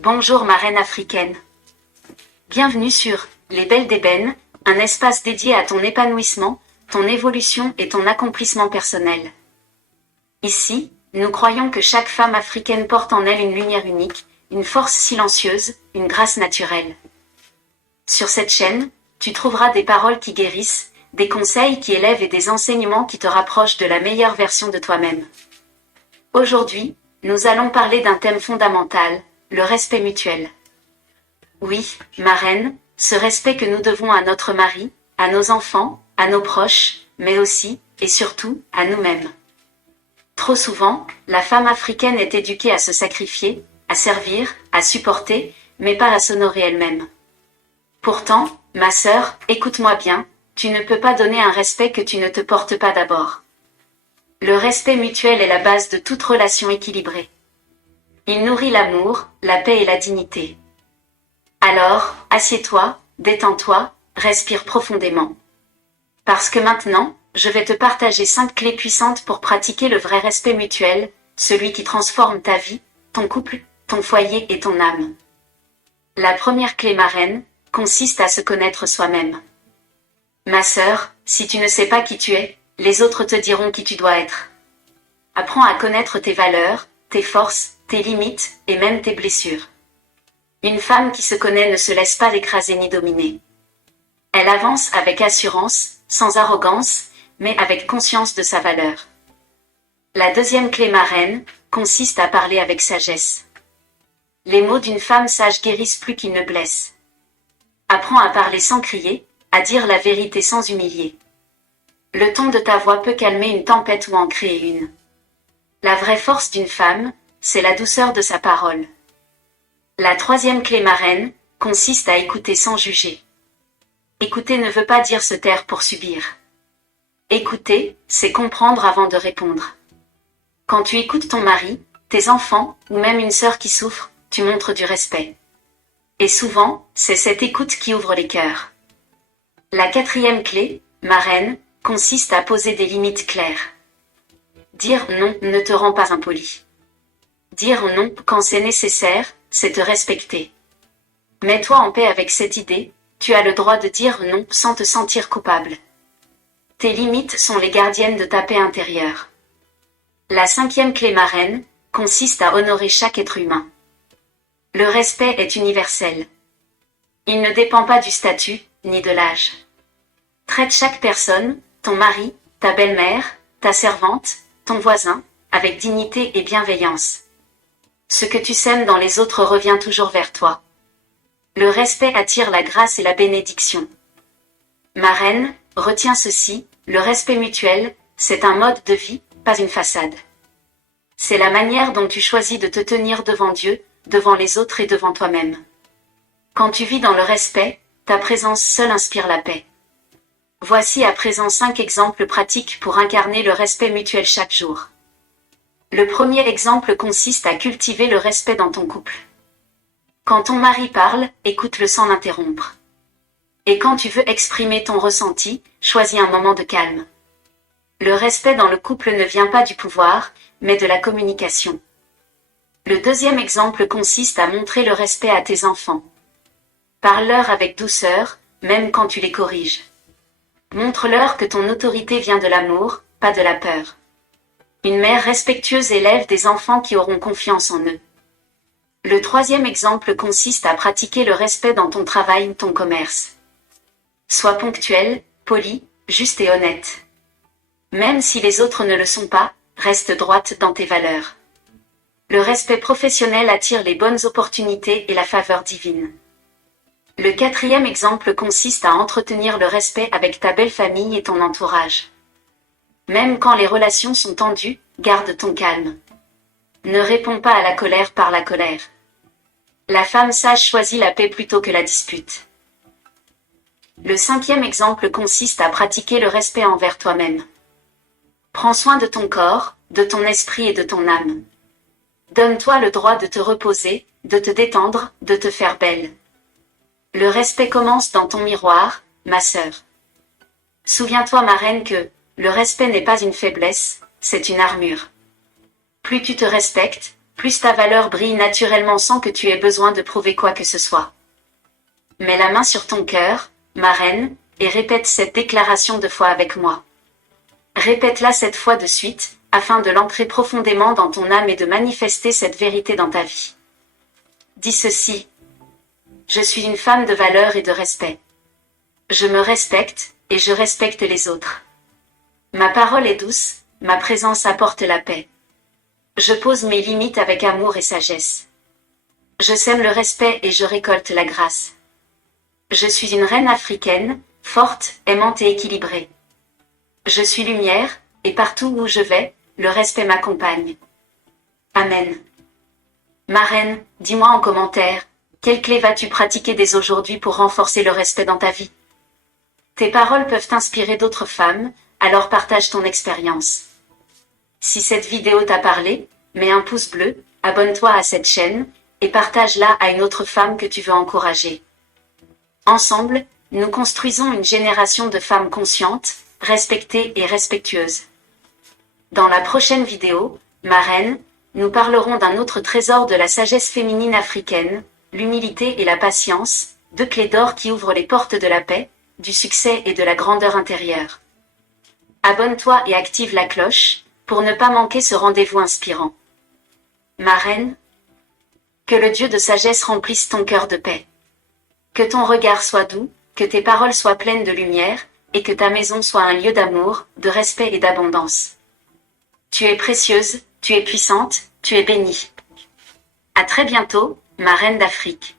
Bonjour ma reine africaine. Bienvenue sur Les Belles d'Ébène, un espace dédié à ton épanouissement, ton évolution et ton accomplissement personnel. Ici, nous croyons que chaque femme africaine porte en elle une lumière unique, une force silencieuse, une grâce naturelle. Sur cette chaîne, tu trouveras des paroles qui guérissent, des conseils qui élèvent et des enseignements qui te rapprochent de la meilleure version de toi-même. Aujourd'hui, nous allons parler d'un thème fondamental, le respect mutuel. Oui, ma reine, ce respect que nous devons à notre mari, à nos enfants, à nos proches, mais aussi, et surtout, à nous-mêmes. Trop souvent, la femme africaine est éduquée à se sacrifier, à servir, à supporter, mais pas à s'honorer elle-même. Pourtant, ma sœur, écoute-moi bien, tu ne peux pas donner un respect que tu ne te portes pas d'abord. Le respect mutuel est la base de toute relation équilibrée. Il nourrit l'amour, la paix et la dignité. Alors, assieds-toi, détends-toi, respire profondément. Parce que maintenant, je vais te partager 5 clés puissantes pour pratiquer le vrai respect mutuel, celui qui transforme ta vie, ton couple, ton foyer et ton âme. La première clé, ma reine, consiste à se connaître soi-même. Ma sœur, si tu ne sais pas qui tu es, les autres te diront qui tu dois être. Apprends à connaître tes valeurs, tes forces, tes limites et même tes blessures. Une femme qui se connaît ne se laisse pas écraser ni dominer. Elle avance avec assurance, sans arrogance, mais avec conscience de sa valeur. La deuxième clé, ma reine, consiste à parler avec sagesse. Les mots d'une femme sage guérissent plus qu'ils ne blessent. Apprends à parler sans crier, à dire la vérité sans humilier. Le ton de ta voix peut calmer une tempête ou en créer une. La vraie force d'une femme, c'est la douceur de sa parole. La troisième clé, ma reine, consiste à écouter sans juger. Écouter ne veut pas dire se taire pour subir. Écouter, c'est comprendre avant de répondre. Quand tu écoutes ton mari, tes enfants, ou même une sœur qui souffre, tu montres du respect. Et souvent, c'est cette écoute qui ouvre les cœurs. La quatrième clé, ma reine, consiste à poser des limites claires. Dire non ne te rend pas impoli. Dire non quand c'est nécessaire, c'est te respecter. Mets-toi en paix avec cette idée, tu as le droit de dire non sans te sentir coupable. Tes limites sont les gardiennes de ta paix intérieure. La cinquième clé, ma reine, consiste à honorer chaque être humain. Le respect est universel. Il ne dépend pas du statut, ni de l'âge. Traite chaque personne, ton mari, ta belle-mère, ta servante, ton voisin, avec dignité et bienveillance. Ce que tu sèmes dans les autres revient toujours vers toi. Le respect attire la grâce et la bénédiction. Ma reine, retiens ceci, le respect mutuel, c'est un mode de vie, pas une façade. C'est la manière dont tu choisis de te tenir devant Dieu, devant les autres et devant toi-même. Quand tu vis dans le respect, ta présence seule inspire la paix. Voici à présent 5 exemples pratiques pour incarner le respect mutuel chaque jour. Le premier exemple consiste à cultiver le respect dans ton couple. Quand ton mari parle, écoute-le sans l'interrompre. Et quand tu veux exprimer ton ressenti, choisis un moment de calme. Le respect dans le couple ne vient pas du pouvoir, mais de la communication. Le deuxième exemple consiste à montrer le respect à tes enfants. Parle-leur avec douceur, même quand tu les corriges. Montre-leur que ton autorité vient de l'amour, pas de la peur. Une mère respectueuse élève des enfants qui auront confiance en eux. Le troisième exemple consiste à pratiquer le respect dans ton travail ou ton commerce. Sois ponctuel, poli, juste et honnête. Même si les autres ne le sont pas, reste droite dans tes valeurs. Le respect professionnel attire les bonnes opportunités et la faveur divine. Le quatrième exemple consiste à entretenir le respect avec ta belle famille et ton entourage. Même quand les relations sont tendues, garde ton calme. Ne réponds pas à la colère par la colère. La femme sage choisit la paix plutôt que la dispute. Le cinquième exemple consiste à pratiquer le respect envers toi-même. Prends soin de ton corps, de ton esprit et de ton âme. Donne-toi le droit de te reposer, de te détendre, de te faire belle. Le respect commence dans ton miroir, ma sœur. Souviens-toi, ma reine, que le respect n'est pas une faiblesse, c'est une armure. Plus tu te respectes, plus ta valeur brille naturellement sans que tu aies besoin de prouver quoi que ce soit. Mets la main sur ton cœur, ma reine, et répète cette déclaration 2 fois avec moi. Répète-la 7 fois de suite, afin de l'ancrer profondément dans ton âme et de manifester cette vérité dans ta vie. Dis ceci. Je suis une femme de valeur et de respect. Je me respecte, et je respecte les autres. Ma parole est douce, ma présence apporte la paix. Je pose mes limites avec amour et sagesse. Je sème le respect et je récolte la grâce. Je suis une reine africaine, forte, aimante et équilibrée. Je suis lumière, et partout où je vais, le respect m'accompagne. Amen. Ma reine, dis-moi en commentaire, quelle clé vas-tu pratiquer dès aujourd'hui pour renforcer le respect dans ta vie? Tes paroles peuvent inspirer d'autres femmes, alors partage ton expérience. Si cette vidéo t'a parlé, mets un pouce bleu, abonne-toi à cette chaîne, et partage-la à une autre femme que tu veux encourager. Ensemble, nous construisons une génération de femmes conscientes, respectées et respectueuses. Dans la prochaine vidéo, ma reine, nous parlerons d'un autre trésor de la sagesse féminine africaine, l'humilité et la patience, 2 clés d'or qui ouvrent les portes de la paix, du succès et de la grandeur intérieure. Abonne-toi et active la cloche, pour ne pas manquer ce rendez-vous inspirant. Ma reine, que le Dieu de sagesse remplisse ton cœur de paix. Que ton regard soit doux, que tes paroles soient pleines de lumière, et que ta maison soit un lieu d'amour, de respect et d'abondance. Tu es précieuse, tu es puissante, tu es bénie. À très bientôt, ma reine d'Afrique.